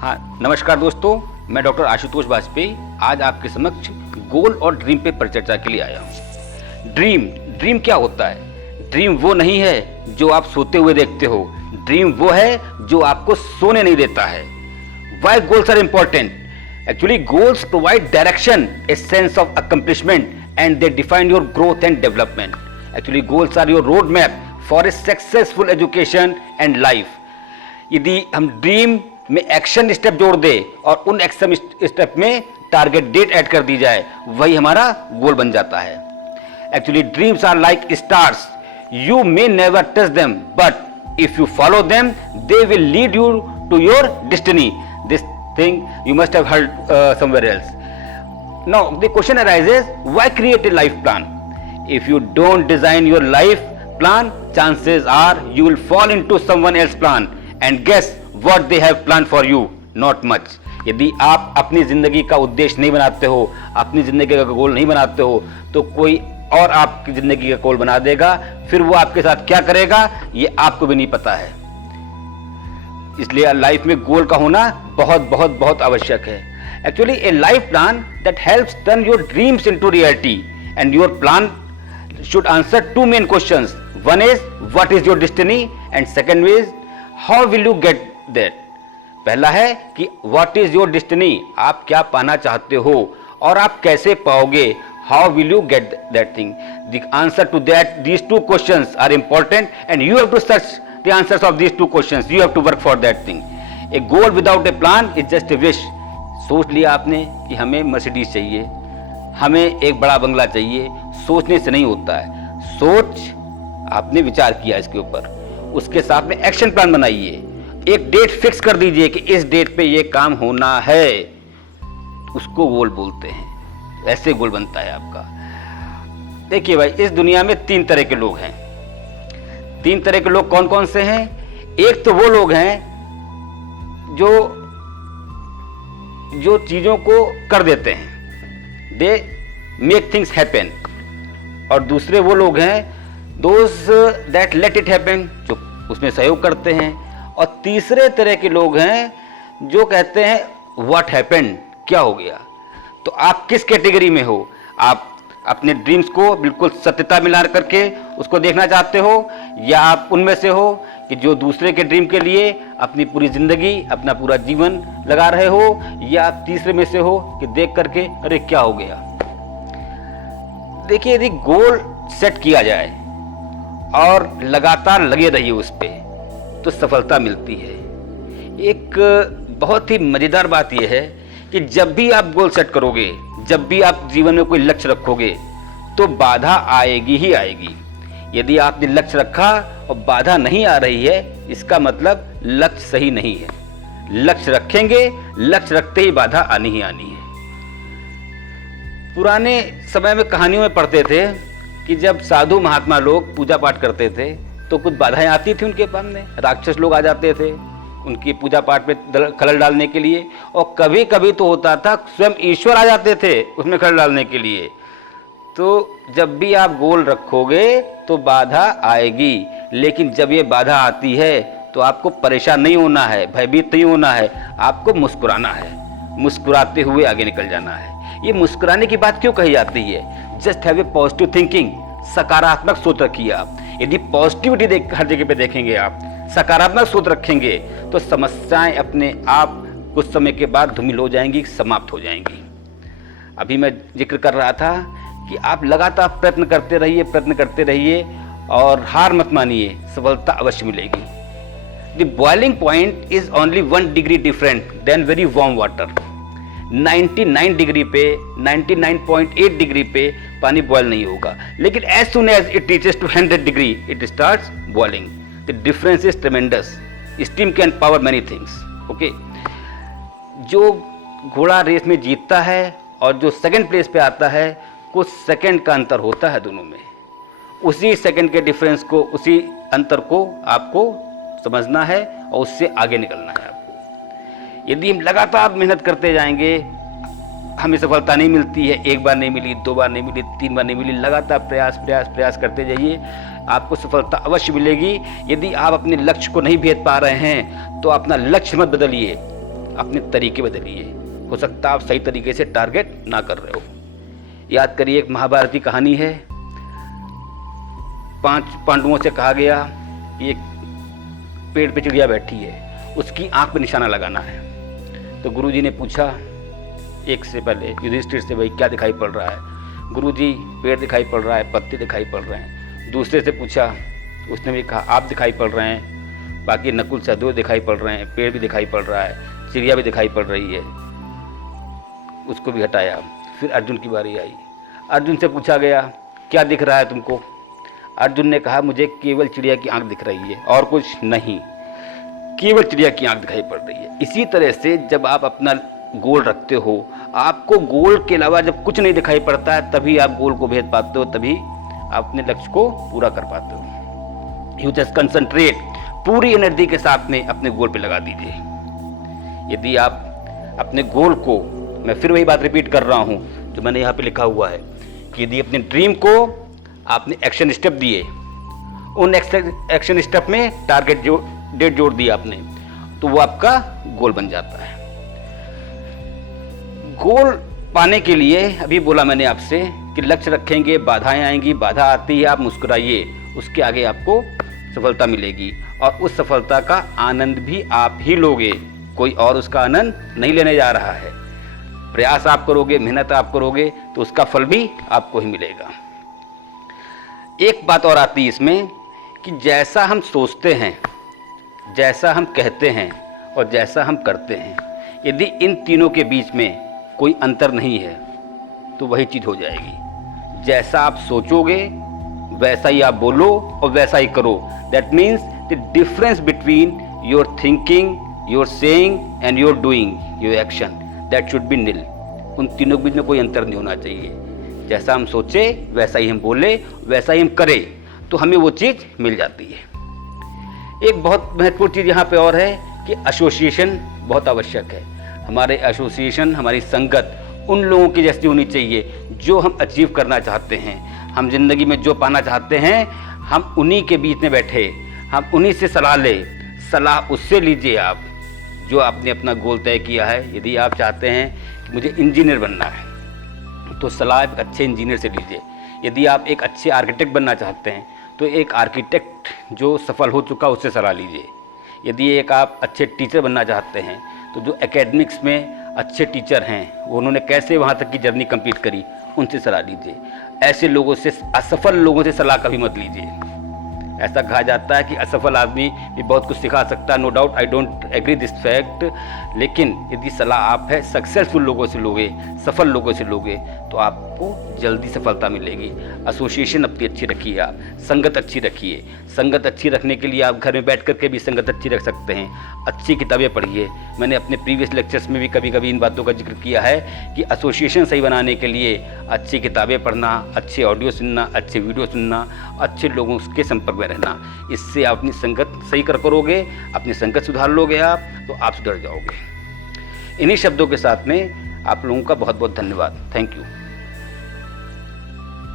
हाँ, नमस्कार दोस्तों, मैं डॉक्टर आशुतोष वाजपेयी आज आपके समक्ष गोल और ड्रीम पे परिचर्चा के लिए आया हूँ। ड्रीम क्या होता है? ड्रीम वो नहीं है जो आप सोते हुए देखते हो। ड्रीम वो है जो आपको सोने नहीं देता है। Why goals are important? Actually, goals provide direction, a sense of accomplishment, and they define your growth and development. Actually, goals are your roadmap for a successful education and life. यदि हम ड्रीम में action step जोड़ दे और उन action step में target date add कर दी जाए, वही हमारा गोल बन जाता है। Actually dreams are like stars, you may never touch them but if you follow them they will lead you to your destiny. This thing you must have heard somewhere else. Now the question arises, why create a life plan? If you don't design your life plan, chances are you will fall into someone else's plan and guess what they have planned for you? Not much. यदि आप अपनी जिंदगी का उद्देश्य नहीं बनाते हो, अपनी जिंदगी का गोल नहीं बनाते हो, तो कोई और आपकी जिंदगी का गोल बना देगा। फिर वो आपके साथ क्या करेगा ये आपको भी नहीं पता है। इसलिए लाइफ में गोल का होना बहुत बहुत बहुत आवश्यक है। Actually a life plan that helps turn your dreams into reality and your plan should answer two main questions. One is what is your destiny and second is how will you get that. पहला है कि what is your destiny, आप क्या पाना चाहते हो और आप कैसे पाओगे। How will you get that thing. The answer to that these two questions are important and you have to search the answers of these two questions. You have to work for that thing. A goal without a plan is just a wish. सोच लिया आपने कि हमें Mercedes चाहिए, हमें एक बड़ा बंगला चाहिए, सोचने से नहीं होता है। सोच आपने विचार किया इसके ऊपर, उसके साथ में एक्शन प्लान बनाइए, एक डेट फिक्स कर दीजिए कि इस डेट पे ये काम होना है, उसको गोल बोलते हैं। ऐसे गोल बनता है आपका। देखिए भाई, इस दुनिया में तीन तरह के लोग हैं। तीन तरह के लोग कौन कौन से हैं? एक तो वो लोग हैं जो चीजों को कर देते हैं, दे मेक थिंग्स हैपन। और दूसरे वो लोग हैं those that let it happen, जो उसमें सहयोग करते हैं। और तीसरे तरह के लोग हैं जो कहते हैं व्हाट हैपेंड, क्या हो गया। तो आप किस कैटेगरी में हो? आप अपने ड्रीम्स को बिल्कुल सत्यता मिला करके उसको देखना चाहते हो, या आप उनमें से हो कि जो दूसरे के ड्रीम के लिए अपनी पूरी जिंदगी, अपना पूरा जीवन लगा रहे हो, या आप तीसरे में से हो कि देख करके अरे क्या हो गया। देखिए, यदि गोल सेट किया जाए और लगातार लगे रहिए उस पे, तो सफलता मिलती है। एक बहुत ही मजेदार बात यह है कि जब भी आप गोल सेट करोगे, जब भी आप जीवन में कोई लक्ष्य रखोगे, तो बाधा आएगी ही आएगी। यदि आपने लक्ष्य रखा और बाधा नहीं आ रही है, इसका मतलब लक्ष्य सही नहीं है। लक्ष्य रखेंगे, लक्ष्य रखते ही बाधा आनी ही आनी है। पुराने समय में कहानियों में पढ़ते थे कि जब साधु महात्मा लोग पूजा पाठ करते थे तो कुछ बाधाएं आती थी उनके सामने। राक्षस लोग आ जाते थे उनकी पूजा पाठ में खलल डालने के लिए, और कभी कभी तो होता था स्वयं ईश्वर आ जाते थे उसमें खलल डालने के लिए। तो जब भी आप गोल रखोगे तो बाधा आएगी, लेकिन जब ये बाधा आती है तो आपको परेशान नहीं होना है, भयभीत नहीं होना है, आपको मुस्कुराना है, मुस्कुराते हुए आगे निकल जाना है। ये मुस्कुराने की बात क्यों कही जाती है? Just have a positive thinking, सकारात्मक सोच रखिए आप। यदि पॉजिटिविटी हर जगह पे देखेंगे, आप सकारात्मक सोच रखेंगे, तो समस्याएं अपने आप कुछ समय के बाद धूमिल हो जाएंगी, समाप्त हो जाएंगी। अभी मैं जिक्र कर रहा था कि आप लगातार प्रयत्न करते रहिए और हार मत मानिए, सफलता अवश्य मिलेगी। The boiling point is only 1 degree different than very warm water. 99 degree पे, 99.8 डिग्री पे पानी बॉयल नहीं होगा, लेकिन as soon as it reaches to 100 degree it starts boiling. The difference is tremendous. Steam can power many things. Okay, जो घोड़ा race में जीतता है और जो सेकंड प्लेस पे आता है, कुछ सेकंड का अंतर होता है दोनों में। उसी सेकंड के डिफरेंस को, उसी अंतर को आपको समझना है और उससे आगे निकलना है आपको। यदि हम लगातार मेहनत करते जाएंगे, हमें सफलता नहीं मिलती है, एक बार नहीं मिली, 2 बार नहीं मिली, 3 बार नहीं मिली, लगातार प्रयास करते जाइए, आपको सफलता अवश्य मिलेगी। यदि आप अपने लक्ष्य को नहीं भेद पा रहे हैं तो अपना लक्ष्य मत बदलिए, अपने तरीके बदलिए। हो सकता है आप सही तरीके से टारगेट ना कर रहे हो। याद करिए, एक महाभारत की कहानी है। 5 पांडवों से कहा गया कि एक पेड़ पे चिड़िया बैठी है, उसकी आंख पे निशाना लगाना है। तो गुरुजी ने पूछा एक से पहले युधिष्ठिर से, भाई क्या दिखाई पड़ रहा है? गुरुजी, पेड़ दिखाई पड़ रहा है, पत्ते दिखाई पड़ रहे हैं। दूसरे से पूछा, उसने भी कहा आप दिखाई पड़ रहे हैं, बाकी नकुल सहदेव दिखाई पड़ रहे हैं, पेड़ भी दिखाई पड़ रहा है, चिड़िया भी दिखाई पड़ रही है। उसको भी हटाया। फिर अर्जुन की बारी आई। अर्जुन से पूछा गया क्या दिख रहा है तुमको? अर्जुन ने कहा मुझे केवल चिड़िया की आंख दिख रही है और कुछ नहीं, केवल चिड़िया की आंख दिखाई पड़ रही है। इसी तरह से जब आप अपना गोल रखते हो, आपको गोल के अलावा जब कुछ नहीं दिखाई पड़ता है, तभी आप गोल को भेद पाते हो, तभी आप अपने लक्ष्य को पूरा कर पाते हो। यू जस्ट कंसंट्रेट, पूरी एनर्जी के साथ में अपने गोल पे लगा दीजिए। यदि आप अपने गोल को, मैं फिर वही बात रिपीट कर रहा हूँ जो मैंने यहाँ पे लिखा हुआ है, कि यदि अपने ड्रीम को आपने एक्शन स्टेप दिए, उन एक्शन स्टेप में टारगेट डेट जोड़ दिया आपने, तो वो आपका गोल बन जाता है। गोल पाने के लिए अभी बोला मैंने आपसे कि लक्ष्य रखेंगे, बाधाएं आएंगी, बाधा आती है आप मुस्कुराइए, उसके आगे आपको सफलता मिलेगी और उस सफलता का आनंद भी आप ही लोगे, कोई और उसका आनंद नहीं लेने जा रहा है। प्रयास आप करोगे, मेहनत आप करोगे, तो उसका फल भी आपको ही मिलेगा। एक बात और आती है इसमें कि जैसा हम सोचते हैं, जैसा हम कहते हैं और जैसा हम करते हैं, यदि इन तीनों के बीच में कोई अंतर नहीं है तो वही चीज़ हो जाएगी। जैसा आप सोचोगे वैसा ही आप बोलो और वैसा ही करो। That means the difference between your thinking, your saying and your doing, your action, that should be nil. उन तीनों के बीच में कोई अंतर नहीं होना चाहिए। जैसा हम सोचे वैसा ही हम बोले, वैसा ही हम करें, तो हमें वो चीज़ मिल जाती है। एक बहुत महत्वपूर्ण चीज़ यहाँ पे और है कि एसोसिएशन बहुत आवश्यक है। हमारे एसोसिएशन, हमारी संगत उन लोगों की जैसी होनी चाहिए जो हम अचीव करना चाहते हैं। हम जिंदगी में जो पाना चाहते हैं, हम उन्हीं के बीच में बैठे, हम उन्हीं से सलाह ले। सलाह उससे लीजिए आप जो आपने अपना गोल तय किया है। यदि आप चाहते हैं कि मुझे इंजीनियर बनना है, तो सलाह एक अच्छे इंजीनियर से लीजिए। यदि आप एक अच्छे आर्किटेक्ट बनना चाहते हैं, तो एक आर्किटेक्ट जो सफल हो चुका उससे सलाह लीजिए। यदि एक आप अच्छे टीचर बनना चाहते हैं, तो जो एकेडमिक्स में अच्छे टीचर हैं, वो उन्होंने कैसे वहाँ तक की जर्नी कंप्लीट करी, उनसे सलाह लीजिए। ऐसे लोगों से, असफल लोगों से सलाह कभी मत लीजिए। ऐसा कहा जाता है कि असफल आदमी भी बहुत कुछ सिखा सकता है। No doubt, I don't agree this fact. लेकिन यदि सलाह आप है सक्सेसफुल लोगों से लोगे, सफल लोगों से लोगे, तो आपको जल्दी सफलता मिलेगी। एसोसिएशन अपनी अच्छी रखिए, आप संगत अच्छी रखिए। संगत अच्छी रखने के लिए आप घर में बैठ करके भी संगत अच्छी रख सकते हैं। अच्छी किताबें पढ़िए। मैंने अपने प्रीवियस लेक्चर्स में भी कभी कभी इन बातों का जिक्र किया है कि एसोसिएशन सही बनाने के लिए अच्छी किताबें पढ़ना, अच्छे ऑडियो सुनना, अच्छे वीडियो सुनना, अच्छे लोगों के संपर्क में रहना, इससे आप अपनी संगत सही करोगे, अपनी संगत सुधार लोगे आप, तो आप सुधर जाओगे। इन्हीं शब्दों के साथ में आप लोगों का बहुत बहुत धन्यवाद। Thank you.